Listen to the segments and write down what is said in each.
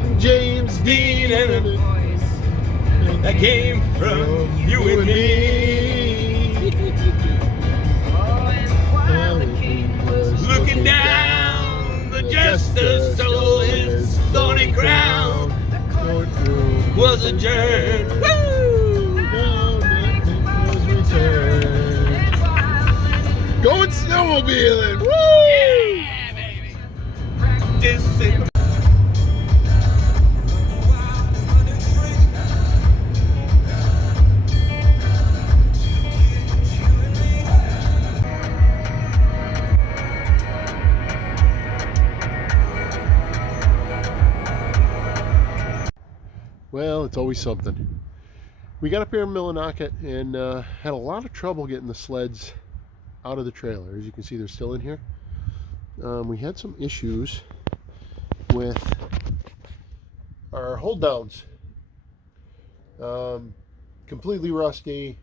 from James Dean and a voice that came from you and me. While the king was looking down, the jester stole his thorny crown. The courtroom was adjourned. Woo! Now the king was returned. Going snowmobiling! Woo! Yeah, baby! Practicing. Well, it's always something. We got up here in Millinocket and had a lot of trouble getting the sleds out of the trailer. As you can see, they're still in here. We had some issues with our hold downs. Completely rusty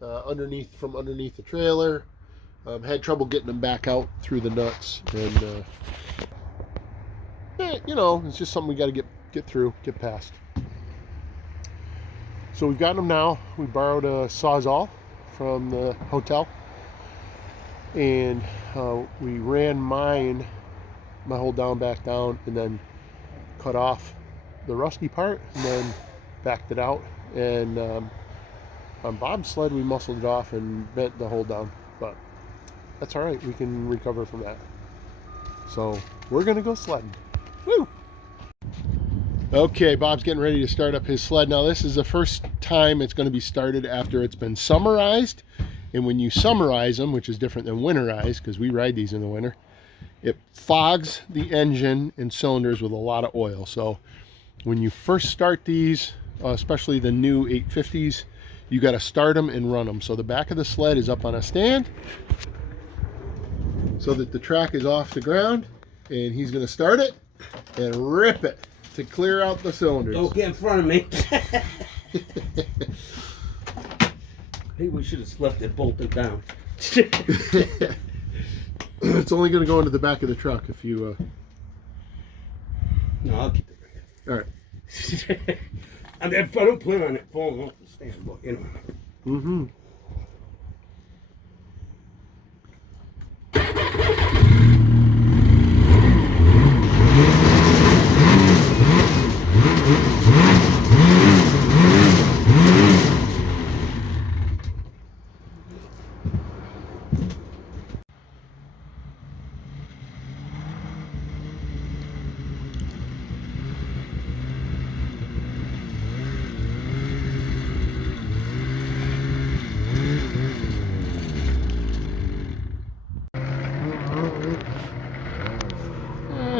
from underneath the trailer. Had trouble getting them back out through the nuts, and you know, it's just something we got to get through, get past. So we've got them now. We borrowed a Sawzall from the hotel, and we ran my hold down back down, and then cut off the rusty part, and then backed it out. And on Bob's sled, we muscled it off and bent the hold down, but that's all right. We can recover from that. So we're gonna go sledding. Woo! Okay, Bob's getting ready to start up his sled. Now this is the first time it's going to be started after it's been summerized. And when you summarize them, which is different than winterize, because we ride these in the winter, it fogs the engine and cylinders with a lot of oil. So when you first start these, especially the new 850s, you got to start them and run them. So the back of the sled is up on a stand so that the track is off the ground, and he's going to start it and rip it to clear out the cylinders. Don't get in front of me. Maybe we should have left it bolted down. It's only going to go into the back of the truck if you... No, I'll keep it right. All right. I mean, I don't plan on it falling off the stand, but you know. Mm-hmm.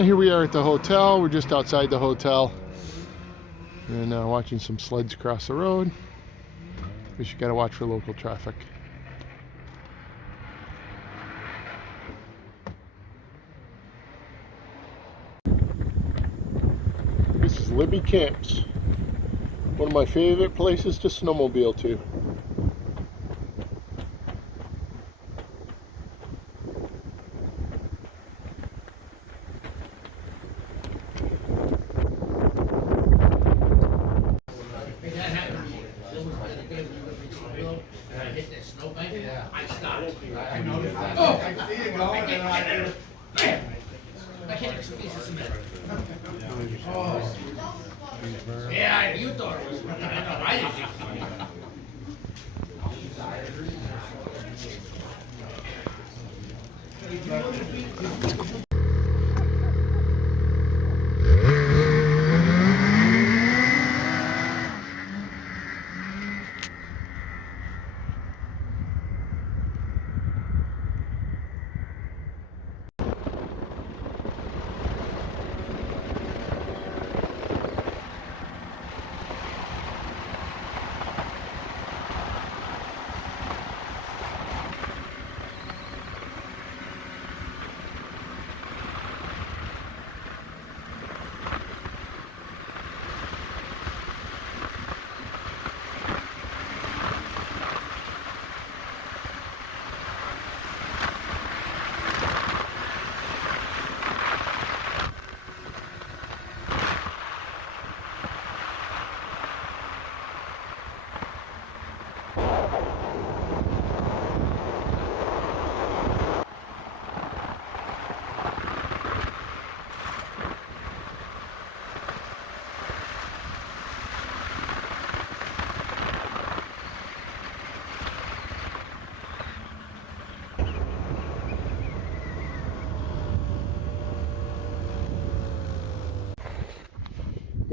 Here we are at the hotel. We're just outside the hotel and watching some sleds cross the road. We should gotta watch for local traffic. This is Libby Camps, one of my favorite places to snowmobile to. Oh, there you go. I can't squeeze this in there. Oh. Yeah, you thought it was funny. I didn't think it was funny.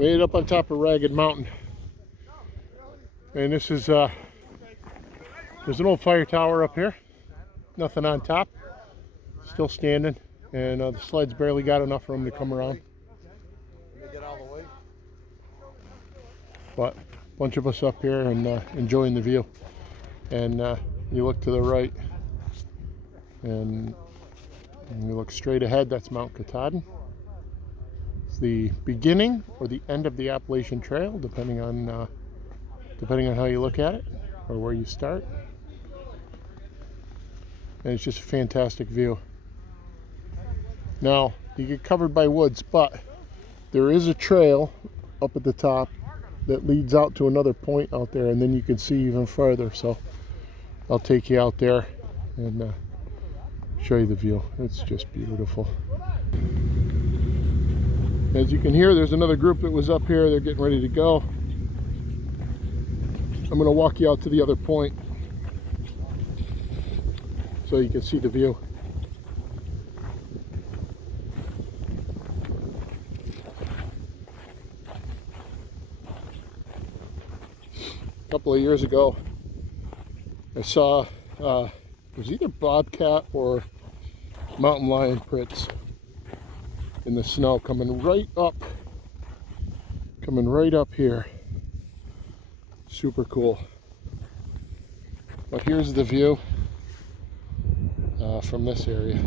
Made it up on top of Ragged Mountain. And this is, there's an old fire tower up here. Nothing on top. Still standing. And the sled's barely got enough room to come around. But a bunch of us up here and enjoying the view. And you look to the right and you look straight ahead, that's Mount Katahdin. It's the beginning or the end of the Appalachian Trail, depending on how you look at it or where you start. And it's just a fantastic view. Now, you get covered by woods, but there is a trail up at the top that leads out to another point out there, and then you can see even further. So I'll take you out there and show you the view. It's just beautiful. As you can hear, there's another group that was up here. They're getting ready to go. I'm going to walk you out to the other point so you can see the view. A couple of years ago, I saw it was either bobcat or mountain lion prints in the snow coming right up here. Super cool. But here's the view from this area.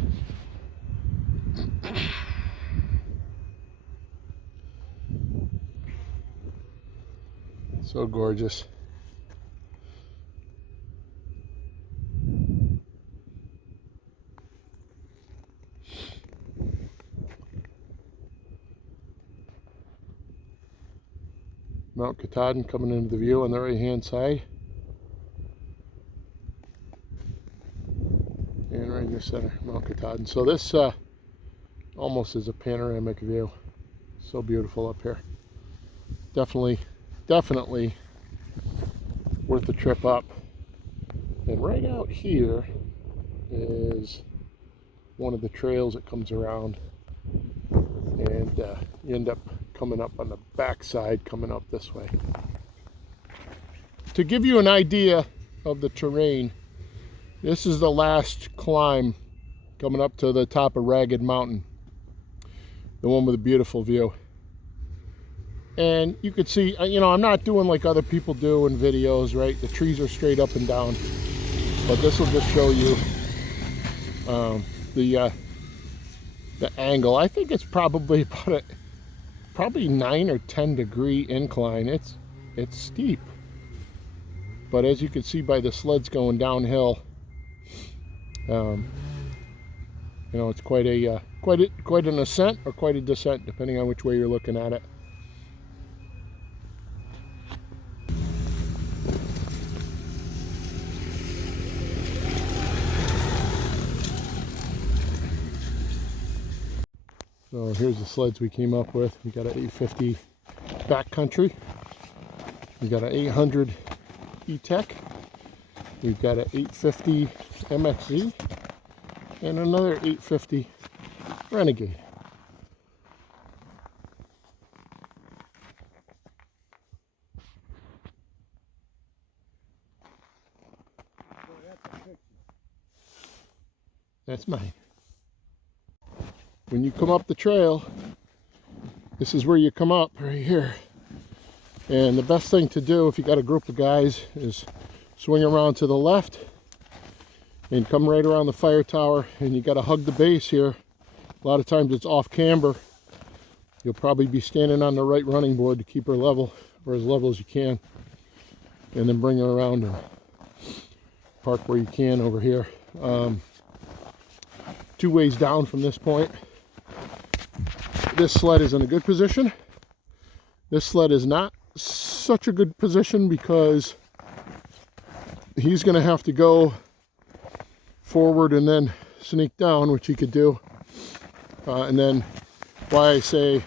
So gorgeous. Mount Katahdin coming into the view on the right hand side. And right in the center, Mount Katahdin. So this almost is a panoramic view. So beautiful up here. Definitely worth the trip up. And right out here is one of the trails that comes around. And you end up coming up on the back side, coming up this way. To give you an idea of the terrain, this is the last climb coming up to the top of Ragged Mountain, the one with a beautiful view. And you could see, you know, I'm not doing like other people do in videos, right? The trees are straight up and down, but this will just show you the angle. I think it's probably about probably 9 or 10 degree incline. It's steep, but as you can see by the sleds going downhill, you know, it's quite an ascent or quite a descent, depending on which way you're looking at it. So here's the sleds we came up with. We got an 850 backcountry. We got an 800 E-Tech. We've got an 850 MXZ and another 850 Renegade. That's mine. When you come up the trail, this is where you come up, right here. And the best thing to do if you got a group of guys is swing around to the left and come right around the fire tower, and you got to hug the base here. A lot of times it's off camber. You'll probably be standing on the right running board to keep her level, or as level as you can, and then bring her around and park where you can over here. 2 ways down from this point. This sled is in a good position. This sled is not such a good position because he's going to have to go forward and then sneak down, which he could do. And then why I say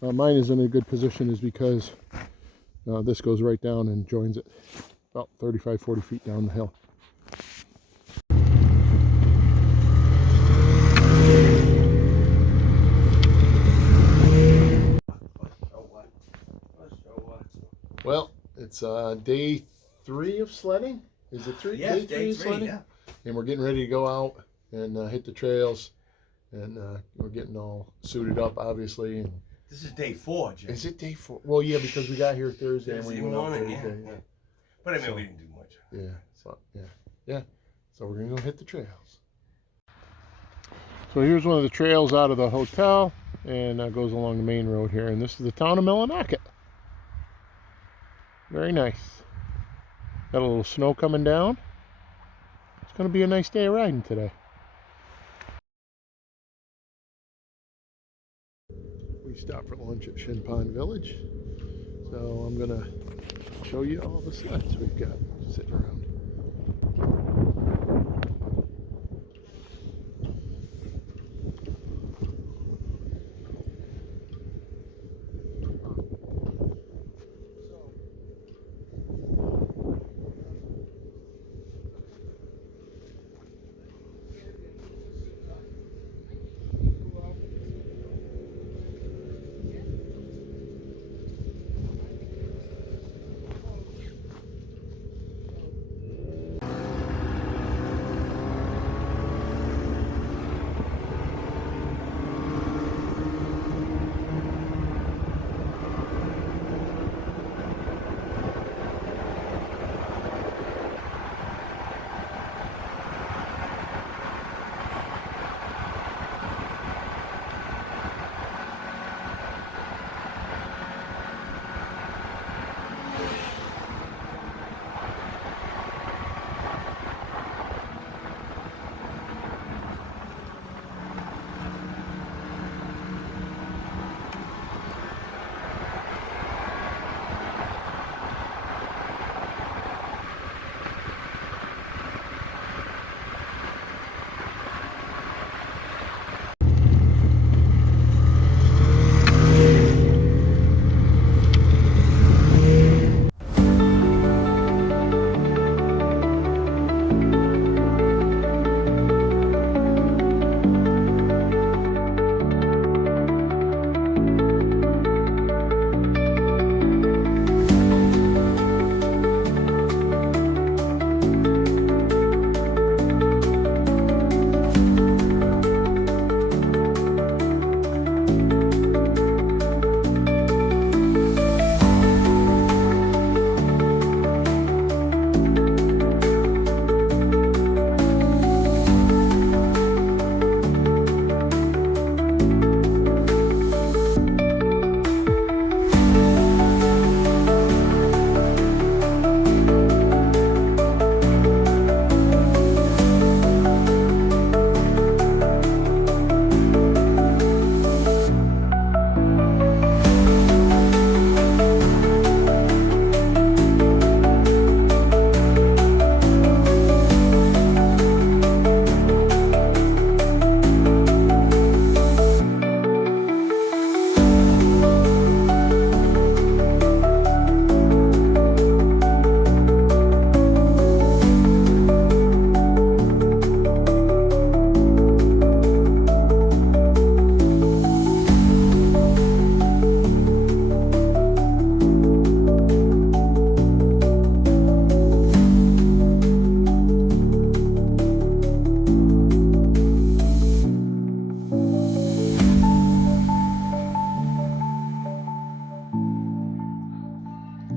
mine is in a good position is because this goes right down and joins it about 35-40 feet down the hill. It's day 3 of sledding. Is it three? Yes, day day 3 of three, sledding? yeah. And we're getting ready to go out and hit the trails. And we're getting all suited up, obviously. And This is day 4, Jay. is it day 4? Well, yeah, because we got here Thursday and we Thursday went out morning, Thursday. yeah. But I mean, So- we didn't do much. Yeah, so, yeah. So we're gonna go hit the trails. So here's one of the trails out of the hotel, and goes along the main road here. And this is the town of Millinocket. Very nice. Got a little snow coming down. It's gonna be a nice day of riding today. We stopped for lunch at Shin Pond Village, so I'm gonna show you all the sleds we've got sitting around.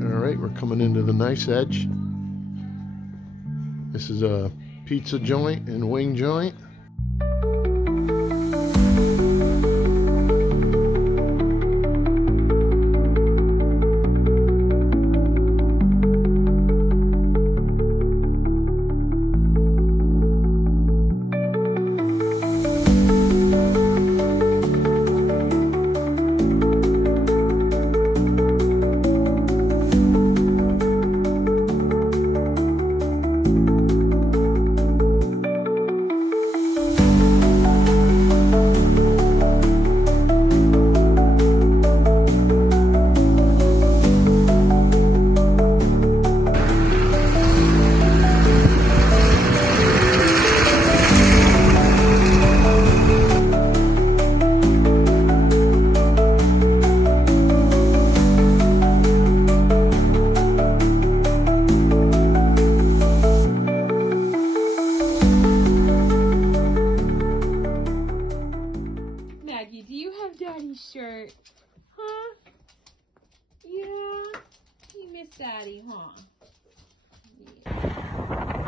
Alright, we're coming into the nice edge. This is a pizza joint and wing joint. have Daddy's shirt? Huh? Yeah? You miss Daddy, huh? Yeah.